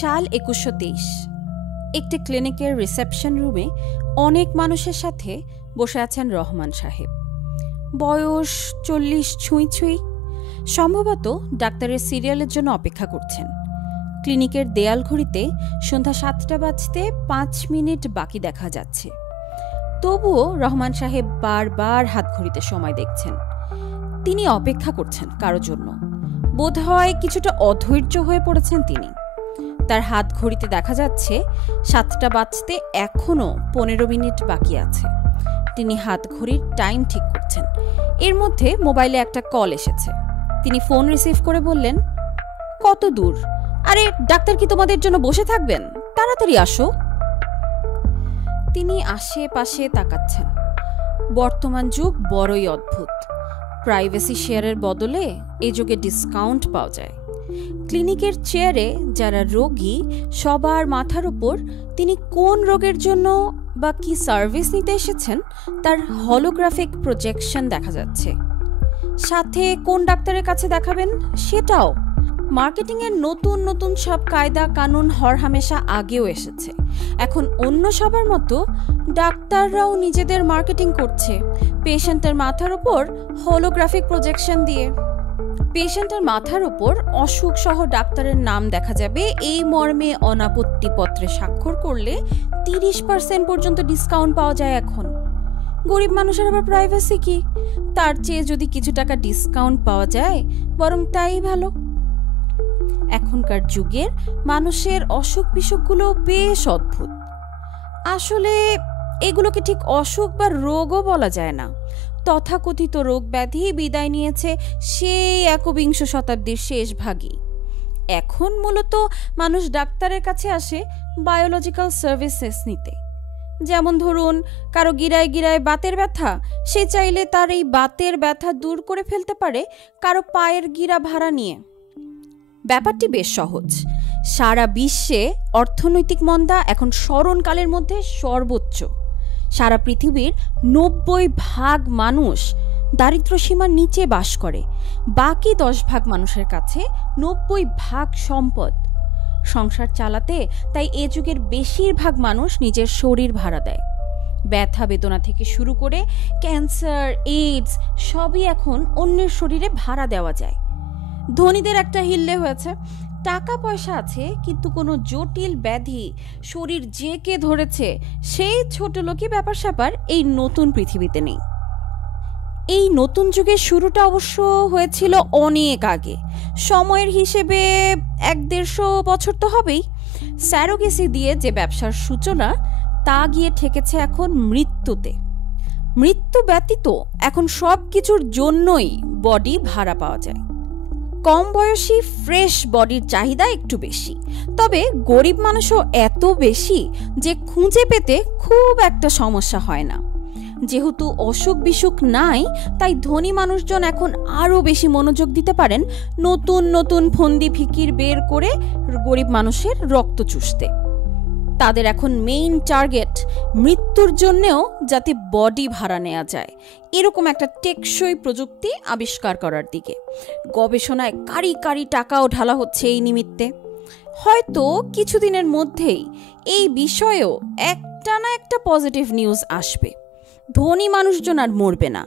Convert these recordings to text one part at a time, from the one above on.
সাল 2123। একটি ক্লিনিকের রিসেপশন রুমে অনেক মানুষের সাথে বসে আছেন রহমান সাহেব। বয়স 40 ছুঁই ছুঁই। সম্ভবত ডাক্তারের সিরিয়ালের জন্য অপেক্ষা করছেন। ক্লিনিকের দেয়াল ঘড়িতে সন্ধ্যা 7টা বাজতে 5 মিনিট বাকি দেখা যাচ্ছে। তবুও রহমান সাহেব বারবার হাত ঘড়িতে সময় দেখছেন। তিনি অপেক্ষা করছেন কারো জন্য। বোধহয় কিছুটা অধৈর্য হয়ে পড়েছেন তিনি। তার হাত ঘড়িতে দেখা যাচ্ছে 7টা বাজতে এখনো 15 মিনিট বাকি আছে। তিনি হাত ঘড়ির টাইম ঠিক করছেন। এর মধ্যে মোবাইলে একটা কল এসেছে। তিনি ফোন রিসিভ করে বললেন, কত দূর? আরে ডাক্তার কি তোমাদের জন্য বসে থাকবেন? তাড়াতাড়ি আসো। তিনি আশেপাশে তাকাচ্ছেন। বর্তমান যুগ বড়ই অদ্ভুত। প্রাইভেসি শেয়ারের বদলে এই যুগে ডিসকাউন্ট পাওয়া যায়। ক্লিনিকের চেয়ারে যারা রোগী, সবার মাথার উপর তিনি কোন রোগের জন্য বা কি সার্ভিস নিতে এসেছেন তার হলোগ্রাফিক প্রজেকশন দেখা যাচ্ছে। সাথে কোন ডাক্তারের কাছে দেখাবেন সেটাও। মার্কেটিংয়ের নতুন নতুন সব কায়দা কানুন হরহামেশা আগেও এসেছে। এখন অন্য সবার মতো ডাক্তাররাও নিজেদের মার্কেটিং করছে পেশেন্টের মাথার উপর হলোগ্রাফিক প্রজেকশন দিয়ে। পেশেন্টের মাথার উপর অসুখ সহ ডাক্তারের নাম দেখা যাবে, এই মর্মে অনাপত্তি পত্রে স্বাক্ষর করলে 30% পর্যন্ত ডিসকাউন্ট পাওয়া যায় এখন। গরিব মানুষের আবার প্রাইভেসি কি? তার চেয়ে যদি কিছু টাকা ডিসকাউন্ট পাওয়া যায় বরং তাই ভালো। এখনকার যুগের মানুষের অসুখ বিসুখগুলো বেশ অদ্ভুত। আসলে এগুলোকে ঠিক অসুখ বা রোগও বলা যায় না। তথাকথিত রোগ ব্যাধি বিদায় নিয়েছে সেই 21 শতাব্দীর শেষ ভাগই। এখন মূলত মানুষ ডাক্তারের কাছে আসে বায়োলজিক্যাল সার্ভিসেস নিতে। যেমন ধরুন, কারো গিরায় গিরায় বাতের ব্যথা, সে চাইলে তার এই বাতের ব্যথা দূর করে ফেলতে পারে কারো পায়ের গিরা ভাড়া নিয়ে। ব্যাপারটি বেশ সহজ। সারা বিশ্বে অর্থনৈতিক মন্দা এখন স্মরণকালের মধ্যে সর্বোচ্চ। সারা পৃথিবীর 90% মানুষ দারিদ্র্য সীমার নিচে বাস করে। বাকি 10% মানুষের কাছে 90% সম্পদ। সংসার চালাতে তাই এ যুগের বেশিরভাগ মানুষ নিজের শরীর ভাড়া দেয়। ব্যথা বেদনা থেকে শুরু করে ক্যান্সার, এইডস সবই এখন অন্যের শরীরে ভাড়া দেওয়া যায়। ধনীদের একটা হিল্লে হয়েছে, টাকা পয়সা আছে কিন্তু কোনো জটিল ব্যাধি শরীর জেঁকে ধরেছে সেই ছোট লোকই ব্যাপার স্যাপার এই নতুন পৃথিবীতে নেই। এই নতুন যুগের শুরুটা অবশ্য হয়েছিল অনেক আগে। সময়ের হিসেবে 100-150 বছর তো হবেই। স্যারোগেসি দিয়ে যে ব্যবসার সূচনা, তা গিয়ে ঠেকেছে এখন মৃত্যুতে। মৃত্যু ব্যতীত এখন সব কিছুর জন্যই বডি ভাড়া পাওয়া যায়। কম বয়সী ফ্রেশ বডির চাহিদা একটু বেশি, তবে গরিব মানুষও এত বেশি যে খুঁজে পেতে খুব একটা সমস্যা হয় না। যেহেতু অসুখ বিসুখ নাই, তাই ধনী মানুষজন এখন আরও বেশি মনোযোগ দিতে পারেন নতুন নতুন ফন্দি ফিকির বের করে গরিব মানুষের রক্ত চুষতে। তাদের এখন মেইন টার্গেট মৃত্যুর জন্যেও যাতে বডি ভাড়া নেওয়া যায় এরকম একটা টেকসই প্রযুক্তি আবিষ্কার করার দিকে গবেষণায় কারি কারি টাকাও ঢালা হচ্ছে এই নিমিত্তে। হয়তো কিছুদিনের মধ্যেই এই বিষয়েও একটা না একটা পজিটিভ নিউজ আসবে। ধনী মানুষজন আর মরবে না,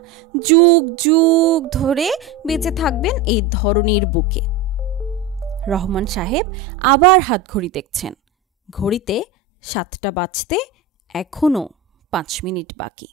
যুগ যুগ ধরে বেঁচে থাকবেন এই ধরনীর বুকে। রহমান সাহেব আবার হাত ঘড়ি দেখছেন। ঘড়িতে 7টা বাজতে এখনো 5 মিনিট বাকি।